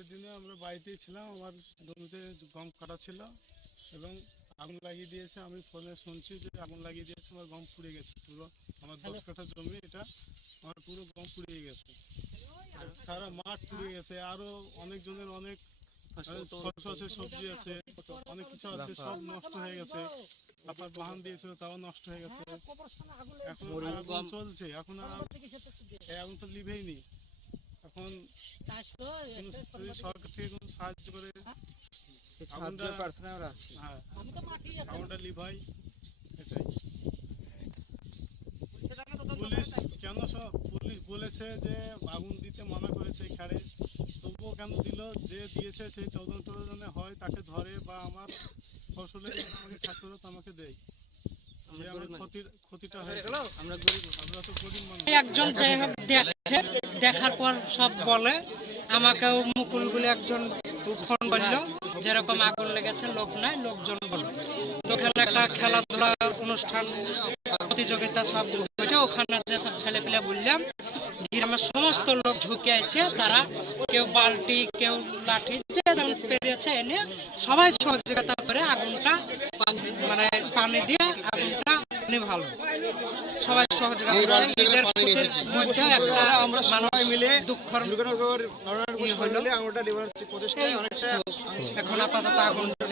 বাড়িতেই ছিলাম আমার জমিতে গম কাটা ছিল এবং আগুন লাগিয়ে দিয়েছে। আমি ফোনে শুনছি যে আগুন লাগিয়ে দিয়েছে আমার গম পুড়ে গেছে পুরো। আমার দশ কাঠা জমি এটা আমার পুরো গম পুড়িয়ে গেছে। সারা মাঠ পুড়ে গেছে আরও অনেক জনের অনেক ফসল আছে সবজি আছে অনেক কিছু আছে সব নষ্ট হয়ে গেছে। আপনার বাহান দিয়েছিল তাও নষ্ট হয়ে গেছে। এখন আর আগুন চলছে এখন আর আগুন তো লিভেই নি এখন সরকার থেকে কোনো সাহায্য করে হ্যাঁ। আগুনটা লিভাই এটাই। পুলিশ কেন সব পুলিশ বলেছে যে আগুন দিতে মানা করেছে এখানে। তবুও কেন দিল? যে দিয়েছে সেই তদন্ত হয় তাকে ধরে বা আমার ফসলের আমাকে খাদ্যরত একজন দেখে দেখার পর সব বলে আমাকেও মুকুল বলে একজন ফোন করল যেরকম আগুন লেগেছে লোক নাই লোকজন বলল তো ওখানে একটা খেলাধুলা অনুষ্ঠান প্রতিযোগিতা সব হয়েছে ওখানে যে সব ছেলে পেলে বললাম গ্রামের সমস্ত লোক ঝুঁকে এসে তারা কেউ বালতি কেউ লাঠি যে যেমন পেরিয়েছে এনে সবাই সহযোগিতা করে আগুনটা মানে পানি দিয়ে আগুনটা ভালো। সবাই সহযোগিতা মধ্যে একটা আমরা সবাই মিলে দুঃখর ই হলো। এই তো, এখন আপাতত আগুন